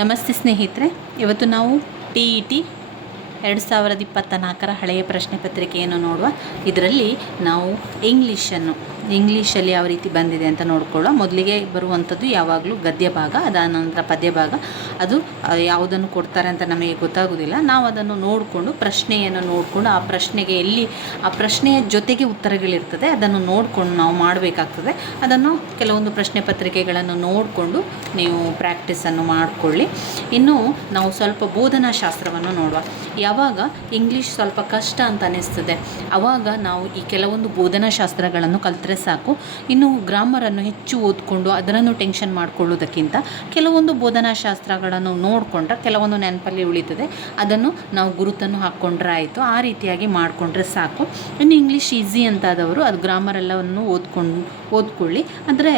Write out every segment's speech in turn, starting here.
ನಮಸ್ತೆ ಸ್ನೇಹಿತರೆ, ಇವತ್ತು ನಾವು TET 2024 ಹಳೆಯ ಪ್ರಶ್ನೆ ಪತ್ರಿಕೆಯನ್ನು ನೋಡುವ. ಇದರಲ್ಲಿ ನಾವು ಇಂಗ್ಲೀಷಲ್ಲಿ ಯಾವ ರೀತಿ ಬಂದಿದೆ ಅಂತ ನೋಡ್ಕೊಳ್ಳೋ. ಮೊದಲಿಗೆ ಬರುವಂಥದ್ದು ಯಾವಾಗಲೂ ಗದ್ಯ ಭಾಗ, ಅದಾನಂತರ ಪದ್ಯ ಭಾಗ. ಅದು ಯಾವುದನ್ನು ಕೊಡ್ತಾರೆ ಅಂತ ನಮಗೆ ಗೊತ್ತಾಗೋದಿಲ್ಲ. ನಾವು ಅದನ್ನು ನೋಡಿಕೊಂಡು ಪ್ರಶ್ನೆಯನ್ನು ನೋಡಿಕೊಂಡು ಆ ಪ್ರಶ್ನೆಯ ಜೊತೆಗೆ ಉತ್ತರಗಳಿರ್ತದೆ, ಅದನ್ನು ನೋಡಿಕೊಂಡು ನಾವು ಮಾಡಬೇಕಾಗ್ತದೆ. ಅದನ್ನು ಕೆಲವೊಂದು ಪ್ರಶ್ನೆ ಪತ್ರಿಕೆಗಳನ್ನು ನೋಡಿಕೊಂಡು ನೀವು ಪ್ರಾಕ್ಟೀಸನ್ನು ಮಾಡಿಕೊಳ್ಳಿ. ಇನ್ನು ನಾವು ಸ್ವಲ್ಪ ಬೋಧನಾಶಾಸ್ತ್ರವನ್ನು ನೋಡುವ. ಯಾವಾಗ ಇಂಗ್ಲೀಷ್ ಸ್ವಲ್ಪ ಕಷ್ಟ ಅಂತ ಅನ್ನಿಸ್ತದೆ ಆವಾಗ ನಾವು ಈ ಕೆಲವೊಂದು ಬೋಧನಾಶಾಸ್ತ್ರಗಳನ್ನು ಕಲಿತ್ರೆ ಸಾಕು. ಇನ್ನು ಗ್ರಾಮರನ್ನು ಹೆಚ್ಚು ಓದ್ಕೊಂಡು ಅದನ್ನು ಟೆನ್ಷನ್ ಮಾಡಿಕೊಳ್ಳೋದಕ್ಕಿಂತ ಕೆಲವೊಂದು ಬೋಧನಾಶಾಸ್ತ್ರಗಳನ್ನು ನೋಡಿಕೊಂಡ್ರೆ ಕೆಲವೊಂದು ನೆನಪಲ್ಲಿ ಉಳಿತದೆ. ಅದನ್ನು ನಾವು ಗುರುತನ್ನು ಹಾಕ್ಕೊಂಡ್ರೆ ಆಯಿತು. ಆ ರೀತಿಯಾಗಿ ಮಾಡಿಕೊಂಡ್ರೆ ಸಾಕು. ಇನ್ನು ಇಂಗ್ಲೀಷ್ ಈಸಿ ಅಂತಾದವರು ಅದು ಗ್ರಾಮರೆಲ್ಲವನ್ನು ಓದ್ಕೊಳ್ಳಿ. ಆದರೆ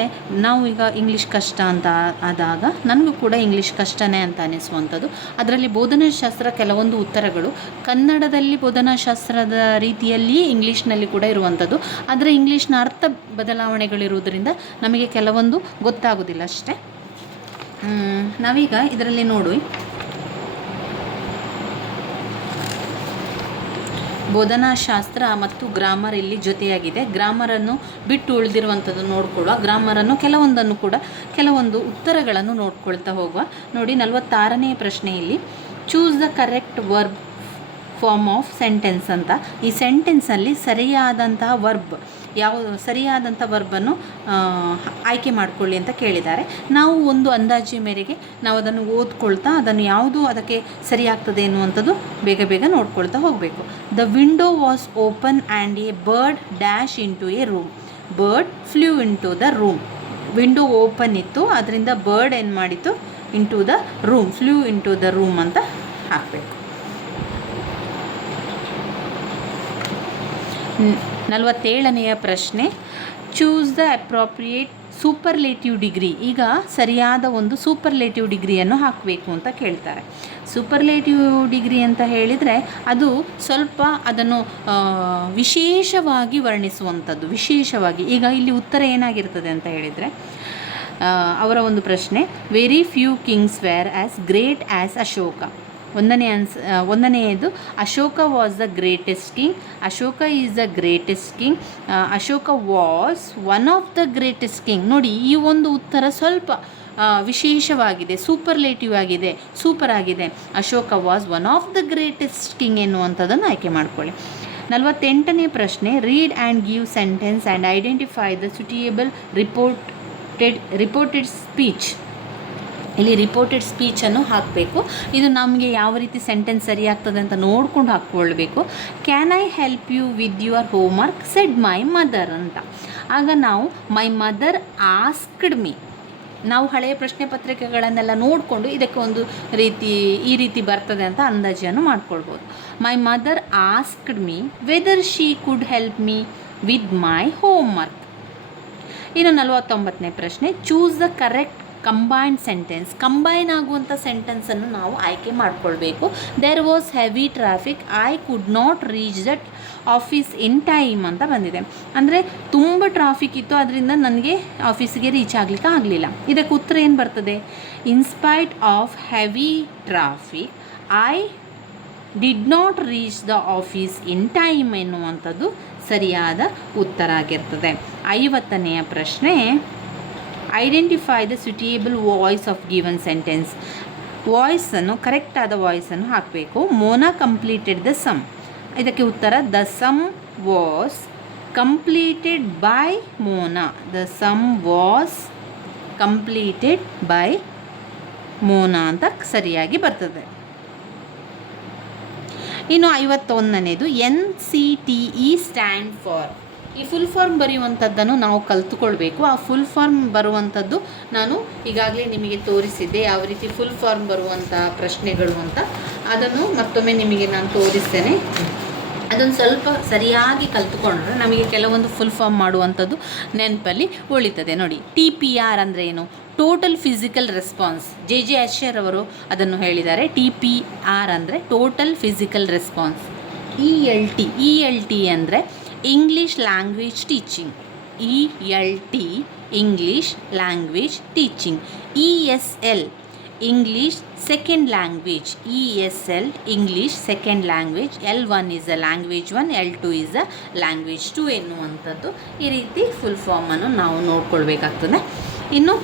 ನಾವು ಈಗ ಇಂಗ್ಲೀಷ್ ಕಷ್ಟ ಅಂತ ಆದಾಗ ನನಗೂ ಕೂಡ ಇಂಗ್ಲೀಷ್ ಕಷ್ಟನೇ ಅಂತ ಅನ್ನಿಸುವಂಥದ್ದು. ಅದರಲ್ಲಿ ಬೋಧನಾಶಾಸ್ತ್ರ ಕೆಲವೊಂದು ಉತ್ತರಗಳು ಕನ್ನಡದಲ್ಲಿ ಬೋಧನಾಶಾಸ್ತ್ರದ ರೀತಿಯಲ್ಲಿಯೇ ಇಂಗ್ಲೀಷ್ನಲ್ಲಿ ಕೂಡ ಇರುವಂಥದ್ದು. ಆದರೆ ಇಂಗ್ಲೀಷ್ನ ಅರ್ಥ ಬದಲಾವಣೆಗಳಿರುವುದರಿಂದ ನಮಗೆ ಕೆಲವೊಂದು ಗೊತ್ತಾಗೋದಿಲ್ಲ ಅಷ್ಟೇ. ನಾವೀಗ ಇದರಲ್ಲಿ ನೋಡಿ, ಬೋಧನಾಶಾಸ್ತ್ರ ಮತ್ತು ಗ್ರಾಮರ್ ಇಲ್ಲಿ ಜೊತೆಯಾಗಿದೆ. ಗ್ರಾಮರನ್ನು ಬಿಟ್ಟು ಉಳಿದಿರುವಂಥದ್ದು ನೋಡ್ಕೊಳ್ಳುವ. ಗ್ರಾಮರನ್ನು ಕೆಲವೊಂದು ಉತ್ತರಗಳನ್ನು ನೋಡ್ಕೊಳ್ತಾ ಹೋಗುವ. ನೋಡಿ, 46ನೇ ಪ್ರಶ್ನೆಯಲ್ಲಿ choose the correct verb form of sentence ಅಂತ. ಈ ಸೆಂಟೆನ್ಸಲ್ಲಿ ಸರಿಯಾದಂತಹ ವರ್ಬನ್ನು ಆಯ್ಕೆ ಮಾಡಿಕೊಳ್ಳಿ ಅಂತ ಕೇಳಿದ್ದಾರೆ. ನಾವು ಒಂದು ಅಂದಾಜು ಮೇರೆಗೆ ನಾವು ಅದನ್ನು ಓದ್ಕೊಳ್ತಾ ಅದನ್ನು ಯಾವುದು ಅದಕ್ಕೆ ಸರಿಯಾಗ್ತದೆ ಎನ್ನುವಂಥದ್ದು ಬೇಗ ನೋಡ್ಕೊಳ್ತಾ ಹೋಗಬೇಕು. The window was open and a bird dash into a room. Bird flu into the room. Window open ಇತ್ತು, ಅದರಿಂದ ಬರ್ಡ್ ಏನು ಮಾಡಿತ್ತು, into the room, flu into the room ಅಂತ ಹಾಕಬೇಕು. 47ನೇ ಪ್ರಶ್ನೆ, choose the appropriate superlative degree. ಈಗ ಸರಿಯಾದ ಒಂದು ಸೂಪರ್ಲೇಟಿವ್ ಡಿಗ್ರಿಯನ್ನು ಹಾಕಬೇಕು ಅಂತ ಕೇಳ್ತಾರೆ. ಸೂಪರ್ಲೇಟಿವ್ ಡಿಗ್ರಿ ಅಂತ ಹೇಳಿದರೆ ಅದು ಸ್ವಲ್ಪ ಅದನ್ನು ವಿಶೇಷವಾಗಿ ವರ್ಣಿಸುವಂಥದ್ದು. ಈಗ ಇಲ್ಲಿ ಉತ್ತರ ಏನಾಗಿರ್ತದೆ ಅಂತ ಹೇಳಿದರೆ, ಅವರ ಒಂದು ಪ್ರಶ್ನೆ, very few kings were as great as Ashoka. ಒಂದನೆಯದು, Ashoka was the greatest king. Ashoka is the greatest king. Ashoka was one of the greatest king. ನೋಡಿ, ಈ ಒಂದು ಉತ್ತರ ಸ್ವಲ್ಪ ವಿಶೇಷವಾಗಿದೆ, ಸೂಪರ್ಲೇಟಿವ್ ಆಗಿದೆ, ಸೂಪರ್ ಆಗಿದೆ. Ashoka was one of the greatest king ಎನ್ನುವಂಥದ್ದನ್ನು ಆಯ್ಕೆ ಮಾಡ್ಕೊಳ್ಳಿ. 48ನೇ ಪ್ರಶ್ನೆ, read and give sentence and identify the suitable reported speech. ಇಲ್ಲಿ ರಿಪೋರ್ಟೆಡ್ ಸ್ಪೀಚನ್ನು ಹಾಕಬೇಕು. ಇದು ನಮಗೆ ಯಾವ ರೀತಿ ಸೆಂಟೆನ್ಸ್ ಸರಿಯಾಗ್ತದೆ ಅಂತ ನೋಡ್ಕೊಂಡು ಹಾಕ್ಕೊಳ್ಬೇಕು. Can I help you with your homework said my mother ಅಂತ. ಆಗ ನಾವು ಮೈ ಮದರ್ ಆಸ್ಕ್ಡ್ ಮೀ. ನಾವು ಹಳೆಯ ಪ್ರಶ್ನೆ ಪತ್ರಿಕೆಗಳನ್ನೆಲ್ಲ ನೋಡಿಕೊಂಡು ಇದಕ್ಕೆ ಒಂದು ಈ ರೀತಿ ಬರ್ತದೆ ಅಂತ ಅಂದಾಜನ್ನು ಮಾಡ್ಕೊಳ್ಬೋದು. My mother asked me whether she could help me with my homework. ಇನ್ನು 49ನೇ ಪ್ರಶ್ನೆ, choose the correct combined sentence. Combine ಆಗುವಂಥ ಸೆಂಟೆನ್ಸನ್ನು ನಾವು ಆಯ್ಕೆ ಮಾಡಿಕೊಳ್ಬೇಕು. There was heavy traffic, I could not reach that office in time ಅಂತ ಬಂದಿದೆ. ಅಂದರೆ ತುಂಬ ಟ್ರಾಫಿಕ್ ಇತ್ತು, ಅದರಿಂದ ನನಗೆ ಆಫೀಸಿಗೆ ರೀಚ್ ಆಗಲಿಕ್ಕೆ ಆಗಲಿಲ್ಲ. ಇದಕ್ಕೆ ಉತ್ತರ ಏನು ಬರ್ತದೆ, in spite of heavy traffic I did not reach the office in time ಎನ್ನುವಂಥದ್ದು ಸರಿಯಾದ ಉತ್ತರ ಆಗಿರ್ತದೆ. 50ನೇ ಪ್ರಶ್ನೆ, identify the suitable voice of given sentence. ಕರೆಕ್ಟಾದ ವಾಯ್ಸನ್ನು ಹಾಕಬೇಕು. Mona completed the sum. ಇದಕ್ಕೆ ಉತ್ತರ the sum was completed by Mona. The sum was completed by Mona ಅಂತ ಸರಿಯಾಗಿ ಬರ್ತದೆ. ಇನ್ನು 51ನೇದು, NCTE ಸ್ಟ್ಯಾಂಡ್ ಫಾರ್. ಈ ಫುಲ್ ಫಾರ್ಮ್ ಬರೆಯುವಂಥದ್ದನ್ನು ನಾವು ಕಲಿತುಕೊಳ್ಬೇಕು. ಆ ಫುಲ್ ಫಾರ್ಮ್ ಬರುವಂಥದ್ದು ನಾನು ಈಗಾಗಲೇ ನಿಮಗೆ ತೋರಿಸಿದ್ದೆ, ಯಾವ ರೀತಿ ಫುಲ್ ಫಾರ್ಮ್ ಬರುವಂಥ ಪ್ರಶ್ನೆಗಳು ಅಂತ. ಅದನ್ನು ಮತ್ತೊಮ್ಮೆ ನಿಮಗೆ ನಾನು ತೋರಿಸ್ತೇನೆ. ಅದನ್ನು ಸ್ವಲ್ಪ ಸರಿಯಾಗಿ ಕಲಿತುಕೊಂಡ್ರೆ ನಮಗೆ ಕೆಲವೊಂದು ಫುಲ್ ಫಾರ್ಮ್ ಮಾಡುವಂಥದ್ದು ನೆನಪಲ್ಲಿ ಉಳಿತದೆ. ನೋಡಿ, TPR ಅಂದರೆ ಏನು, ಟೋಟಲ್ ಫಿಸಿಕಲ್ ರೆಸ್ಪಾನ್ಸ್. JJ ಅಶ್ಯರ್ ಅವರು ಅದನ್ನು ಹೇಳಿದ್ದಾರೆ. TPR ಅಂದರೆ ಟೋಟಲ್ ಫಿಸಿಕಲ್ ರೆಸ್ಪಾನ್ಸ್. ELT ಅಂದರೆ English language teaching. ELT English language teaching. ESL English second language, ESL English second language, L1 is a language 1, L2 is a language 2 ಎನ್ನುವಂಥದ್ದು. ಈ ರೀತಿ full ಫಾರ್ಮನ್ನು ನಾವು ನೋಡ್ಕೊಳ್ಬೇಕಾಗ್ತದೆ. ಇನ್ನು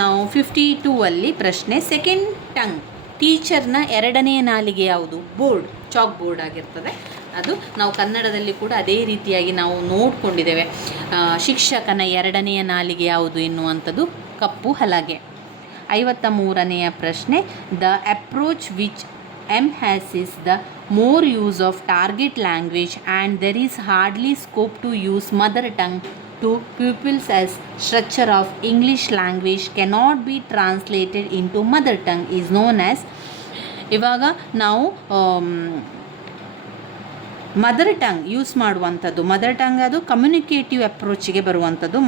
ನಾವು 52 ಅಲ್ಲಿ ಪ್ರಶ್ನೆ, ಸೆಕೆಂಡ್ ಟಂಗ್ ಟೀಚರ್ನ ಎರಡನೇ ನಾಲಿಗೆ ಯಾವುದು? ಬೋರ್ಡ್, ಚಾಕ್ ಬೋರ್ಡ್ ಆಗಿರ್ತದೆ. ಅದು ನಾವು ಕನ್ನಡದಲ್ಲಿ ಕೂಡ ಅದೇ ರೀತಿಯಾಗಿ ನಾವು ನೋಡಿಕೊಂಡಿದ್ದೇವೆ. ಶಿಕ್ಷಕನ ಎರಡನೆಯ ನಾಲಿಗೆ ಯಾವುದು ಎನ್ನುವಂಥದ್ದು ಕಪ್ಪು ಹಲಗೆ. 53ನೆಯ ಪ್ರಶ್ನೆ, the approach which emphasis the more use of target language and there is hardly scope to use mother tongue to pupils as structure of English language cannot be translated into mother tongue is known as. ಇವಾಗ ನಾವು mother tongue use ಮಾಡುವಂಥದ್ದು, mother tongue ಅದು communicative ಅಪ್ರೋಚಿಗೆ ಬರುವಂಥದ್ದು.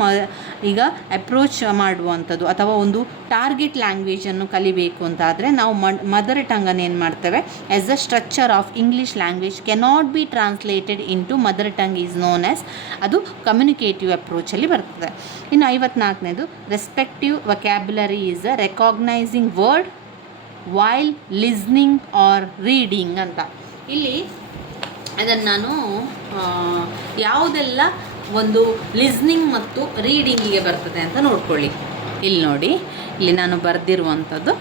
ಈಗ approach ಮಾಡುವಂಥದ್ದು ಅಥವಾ ಒಂದು target ಲ್ಯಾಂಗ್ವೇಜನ್ನು ಕಲಿಬೇಕು ಅಂತಾದರೆ ನಾವು ಮದರ್ ಟಂಗನ್ನು ಏನು ಮಾಡ್ತೇವೆ, as a structure of English language cannot be translated into mother tongue is known as, ಅದು ಕಮ್ಯುನಿಕೇಟಿವ್ ಅಪ್ರೋಚಲ್ಲಿ ಬರ್ತದೆ. ಇನ್ನು 54ನೇದು, respective vocabulary is a recognising word while listening or reading ಅಂತ. ಇಲ್ಲಿ ಅದನ್ನು ನಾನು ಯಾವುದೆಲ್ಲ ಒಂದು ಲಿಸ್ನಿಂಗ್ ಮತ್ತು ರೀಡಿಂಗಿಗೆ ಬರ್ತದೆ ಅಂತ ನೋಡ್ಕೊಳ್ಳಿ. ಇಲ್ಲಿ ನೋಡಿ, ಇಲ್ಲಿ ನಾನು ಬರೆದಿರುವಂಥದ್ದು,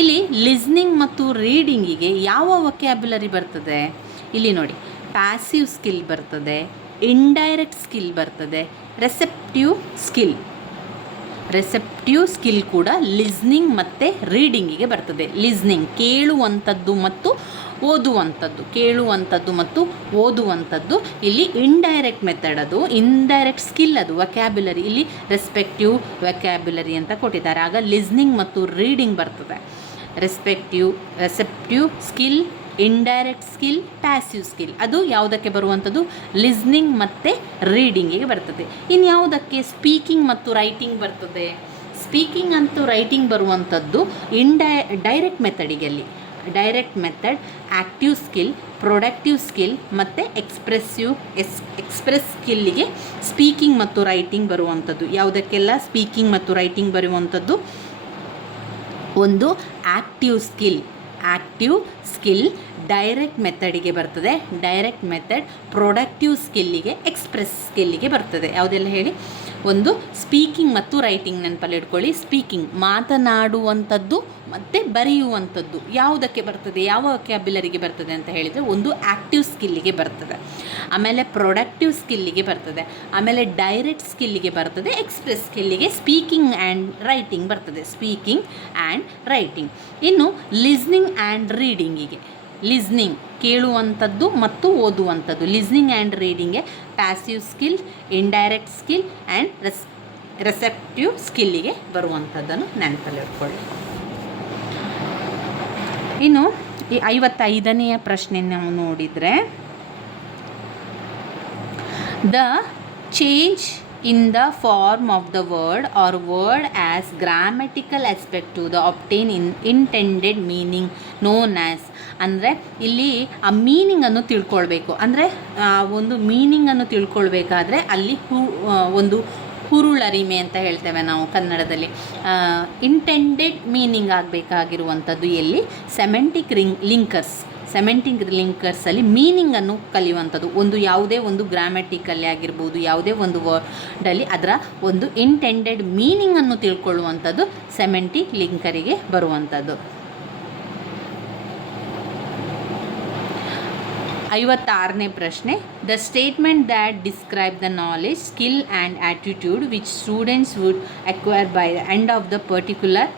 ಇಲ್ಲಿ ಲಿಸ್ನಿಂಗ್ ಮತ್ತು ರೀಡಿಂಗಿಗೆ ಯಾವ ವೊಕ್ಯಾಬ್ಯುಲರಿ ಬರ್ತದೆ? ಇಲ್ಲಿ ನೋಡಿ, ಪ್ಯಾಸಿವ್ ಸ್ಕಿಲ್ ಬರ್ತದೆ, ಇಂಡೈರೆಕ್ಟ್ ಸ್ಕಿಲ್ ಬರ್ತದೆ, ರೆಸೆಪ್ಟಿವ್ ಸ್ಕಿಲ್ ಕೂಡ ಲಿಸ್ನಿಂಗ್ ಮತ್ತು ರೀಡಿಂಗಿಗೆ ಬರ್ತದೆ. ಲಿಸ್ನಿಂಗ್ ಕೇಳುವಂಥದ್ದು ಮತ್ತು ಓದುವಂಥದ್ದು ಇಲ್ಲಿ ಇಂಡೈರೆಕ್ಟ್ ಮೆಥಡ್, ಅದು ಇಂಡೈರೆಕ್ಟ್ ಸ್ಕಿಲ್, ಅದು ವೊಕ್ಯಾಬ್ಯುಲರಿ. ಇಲ್ಲಿ ರೆಸ್ಪೆಕ್ಟಿವ್ ವೊಕ್ಯಾಬ್ಯುಲರಿ ಅಂತ ಕೊಟ್ಟಿದ್ದಾರೆ. ಆಗ ಲಿಸ್ನಿಂಗ್ ಮತ್ತು ರೀಡಿಂಗ್ ಬರ್ತದೆ. Receptive skill, indirect skill, passive skill ಅದು ಯಾವುದಕ್ಕೆ ಬರುವಂಥದ್ದು? ಲಿಸ್ನಿಂಗ್ ಮತ್ತು ರೀಡಿಂಗಿಗೆ ಬರ್ತದೆ. ಇನ್ನು ಯಾವುದಕ್ಕೆ ಸ್ಪೀಕಿಂಗ್ ಮತ್ತು ರೈಟಿಂಗ್ ಬರ್ತದೆ? ಸ್ಪೀಕಿಂಗ್ ಮತ್ತು ರೈಟಿಂಗ್ ಬರುವಂಥದ್ದು ಡೈರೆಕ್ಟ್ ಮೆಥಡಿಗೆ. ಅಲ್ಲಿ direct method, active skill, productive skill ಮತ್ತು ಎಕ್ಸ್ಪ್ರೆಸ್ ಸ್ಕಿಲ್ಲಿಗೆ ಸ್ಪೀಕಿಂಗ್ ಮತ್ತು ರೈಟಿಂಗ್ ಬರುವಂಥದ್ದು. ಯಾವುದಕ್ಕೆಲ್ಲ ಸ್ಪೀಕಿಂಗ್ ಮತ್ತು ರೈಟಿಂಗ್ ಬರುವಂಥದ್ದು? ಒಂದು ಆ್ಯಕ್ಟಿವ್ ಸ್ಕಿಲ್ ಡೈರೆಕ್ಟ್ ಮೆಥಡಿಗೆ ಬರ್ತದೆ. ಡೈರೆಕ್ಟ್ ಮೆಥಡ್ ಪ್ರೊಡಕ್ಟಿವ್ ಸ್ಕಿಲ್ಲಿಗೆ, ಎಕ್ಸ್ಪ್ರೆಸ್ ಸ್ಕಿಲ್ಲಿಗೆ ಬರ್ತದೆ. ಯಾವುದೆಲ್ಲ ಹೇಳಿ? ಒಂದು ಸ್ಪೀಕಿಂಗ್ ಮತ್ತು ರೈಟಿಂಗ್ ನೆನಪಲ್ಲಿ ಇಟ್ಕೊಳ್ಳಿ. ಸ್ಪೀಕಿಂಗ್ ಮಾತನಾಡುವಂಥದ್ದು ಮತ್ತು ಬರೆಯುವಂಥದ್ದು ಯಾವುದಕ್ಕೆ ಬರ್ತದೆ, ಯಾವ ವೊಕ್ಯಾಬ್ಯುಲರಿಗೆ ಬರ್ತದೆ ಅಂತ ಹೇಳಿದರೆ ಒಂದು ಆ್ಯಕ್ಟಿವ್ ಸ್ಕಿಲ್ಲಿಗೆ ಬರ್ತದೆ, ಆಮೇಲೆ ಪ್ರೊಡಕ್ಟಿವ್ ಸ್ಕಿಲ್ಲಿಗೆ ಬರ್ತದೆ, ಆಮೇಲೆ ಡೈರೆಕ್ಟ್ ಸ್ಕಿಲ್ಲಿಗೆ ಬರ್ತದೆ, ಎಕ್ಸ್ಪ್ರೆಸ್ ಸ್ಕಿಲ್ಲಿಗೆ ಸ್ಪೀಕಿಂಗ್ ಆ್ಯಂಡ್ ರೈಟಿಂಗ್ ಬರ್ತದೆ. Speaking and writing. ಇನ್ನು ಲಿಸ್ನಿಂಗ್ ಆ್ಯಂಡ್ ರೀಡಿಂಗಿಗೆ, ಲಿಸ್ನಿಂಗ್ ಕೇಳುವಂಥದ್ದು ಮತ್ತು ಓದುವಂಥದ್ದು, ಲಿಸ್ನಿಂಗ್ ಆ್ಯಂಡ್ ರೀಡಿಂಗ್ಗೆ passive skill, indirect skill and receptive ಸ್ಕಿಲ್ಲಿಗೆ ಬರುವಂಥದ್ದನ್ನು ನೆನಪಲ್ಲಿ ಇಟ್ಕೊಳ್ಳಿ. ಇನ್ನು ಈ 55ನೆಯ ಪ್ರಶ್ನೆ ನಾವು ನೋಡಿದರೆ, the change in the form of the word or word as grammatical aspect to the obtain intended meaning known as. ಅಂದರೆ ಇಲ್ಲಿ ಆ ಮೀನಿಂಗನ್ನು ತಿಳ್ಕೊಳ್ಬೇಕು. ಅಂದರೆ ಒಂದು ಮೀನಿಂಗನ್ನು ತಿಳ್ಕೊಳ್ಬೇಕಾದ್ರೆ ಅಲ್ಲಿ ಒಂದು ಹುರುಳರಿಮೆ ಅಂತ ಹೇಳ್ತೇವೆ ನಾವು ಕನ್ನಡದಲ್ಲಿ. ಇಂಟೆಂಡೆಡ್ ಮೀನಿಂಗ್ ಆಗಬೇಕಾಗಿರುವಂಥದ್ದು ಎಲ್ಲಿ? ಸೆಮೆಂಟಿಕ್ ಲಿಂಕರ್ಸಲ್ಲಿ ಮೀನಿಂಗನ್ನು ಕಲಿಯುವಂಥದ್ದು. ಒಂದು ಯಾವುದೇ ಒಂದು ಗ್ರಾಮ್ಯಾಟಿಕಲ್ಲಿ ಆಗಿರ್ಬೋದು, ಯಾವುದೇ ಒಂದು ವರ್ಡಲ್ಲಿ ಅದರ ಒಂದು ಇಂಟೆಂಡೆಡ್ ಮೀನಿಂಗನ್ನು ತಿಳ್ಕೊಳ್ಳುವಂಥದ್ದು ಸೆಮೆಂಟಿಕ್ ಲಿಂಕರಿಗೆ ಬರುವಂಥದ್ದು. 56ನೇ ಪ್ರಶ್ನೆ, the statement that describe the knowledge, skill and attitude which students would acquire by the end of the particular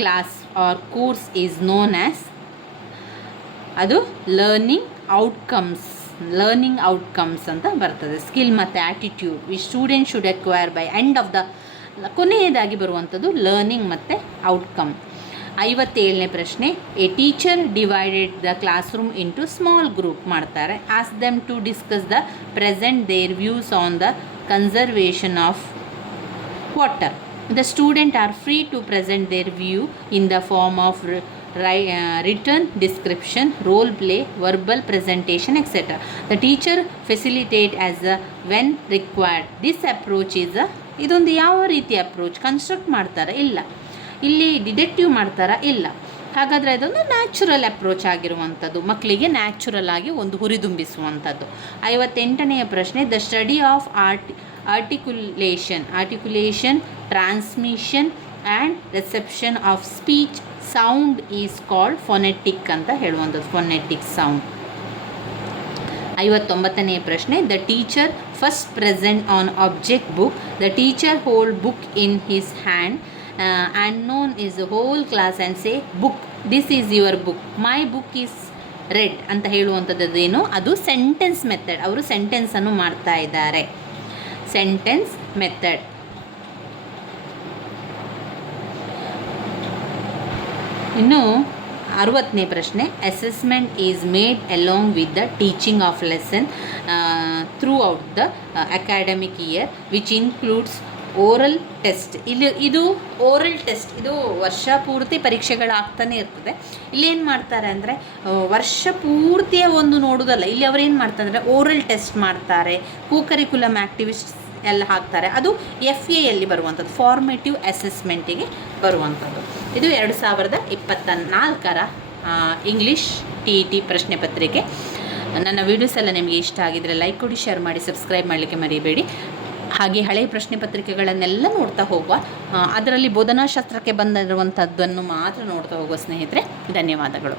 class or course is known as. ಅದು ಲರ್ನಿಂಗ್ ಔಟ್ಕಮ್ಸ್ ಅಂತ ಬರ್ತದೆ. ಸ್ಕಿಲ್ ಮತ್ತು attitude which student should acquire by end of the, ಕೊನೆಯದಾಗಿ ಬರುವಂಥದ್ದು learning ಮತ್ತು outcome. 57ನೇ ಪ್ರಶ್ನೆ, a teacher divided the classroom into small group ಮಾಡ್ತಾರೆ. Ask them to discuss the present their views on the conservation of water. The student are free to present their view in the form of written description, role play, verbal presentation, etc. The teacher facilitate as when required. This approach is ಇದೊಂದು ಯಾವ ರೀತಿ approach? Construct ಮಾಡ್ತಾರೆ? ಇಲ್ಲ. ಇಲ್ಲಿ deductive ಮಾಡ್ತಾರಾ? ಇಲ್ಲ. ಹಾಗಾದರೆ ಅದೊಂದು ನ್ಯಾಚುರಲ್ ಅಪ್ರೋಚ್ ಆಗಿರುವಂಥದ್ದು, ಮಕ್ಕಳಿಗೆ ನ್ಯಾಚುರಲ್ ಆಗಿ ಒಂದು ಹುರಿದುಂಬಿಸುವಂಥದ್ದು. 58ನೇ ಪ್ರಶ್ನೆ, the study of articulation, transmission and reception of speech sound is called phonetic ಅಂತ ಹೇಳುವಂಥದ್ದು, ಫೊನೆಟಿಕ್ ಸೌಂಡ್. 59ನೇ ಪ್ರಶ್ನೆ, the teacher first present an object book, the teacher hold book in his hand and known is whole class and say book, this is your book, my book is red ಅಂತ ಹೇಳುವಂಥದ್ದು ಏನು? ಅದು sentence method. ಅವರು ಸೆಂಟೆನ್ಸನ್ನು ಮಾಡ್ತಾ ಇದ್ದಾರೆ, sentence method. ಇನ್ನು 60ನೇ ಪ್ರಶ್ನೆ, assessment is made along with the teaching of lesson through out the academic year which includes oral test. ಇದು ಓರಲ್ ಟೆಸ್ಟ್, ಇದು ವರ್ಷ ಪೂರ್ತಿ ಪರೀಕ್ಷೆಗಳಾಗ್ತಾನೆ ಇರ್ತದೆ. ಇಲ್ಲೇನು ಮಾಡ್ತಾರೆ ಅಂದರೆ ವರ್ಷ ಪೂರ್ತಿಯ ಒಂದು ನೋಡೋದಲ್ಲ, ಇಲ್ಲಿ ಅವರೇನು ಮಾಡ್ತಾರೆ ಅಂದರೆ ಓರಲ್ ಟೆಸ್ಟ್ ಮಾಡ್ತಾರೆ, ಕೋಕರಿಕ್ಯುಲಮ್ ಆ್ಯಕ್ಟಿವಿಟೀಸ್ ಎಲ್ಲ ಹಾಕ್ತಾರೆ. ಅದು FAಯಲ್ಲಿ ಬರುವಂಥದ್ದು, ಫಾರ್ಮೇಟಿವ್ ಅಸೆಸ್ಮೆಂಟಿಗೆ ಬರುವಂಥದ್ದು. ಇದು 2024ರ ಇಂಗ್ಲೀಷ್ TET ಪ್ರಶ್ನೆ ಪತ್ರಿಕೆ. ನನ್ನ ವೀಡಿಯೋಸ್ ಎಲ್ಲ ನಿಮಗೆ ಇಷ್ಟ ಆಗಿದ್ದರೆ ಲೈಕ್ ಕೊಡಿ, ಶೇರ್ ಮಾಡಿ, ಸಬ್ಸ್ಕ್ರೈಬ್ ಮಾಡಲಿಕ್ಕೆ ಮರಿಬೇಡಿ. ಹಾಗೆ ಹಳೆಯ ಪ್ರಶ್ನೆ ಪತ್ರಿಕೆಗಳನ್ನೆಲ್ಲ ನೋಡ್ತಾ ಹೋಗುವ, ಅದರಲ್ಲಿ ಬೋಧನಾಶಾಸ್ತ್ರಕ್ಕೆ ಬಂದಿರುವಂಥದ್ದನ್ನು ಮಾತ್ರ ನೋಡ್ತಾ ಹೋಗುವ ಸ್ನೇಹಿತರೆ. ಧನ್ಯವಾದಗಳು.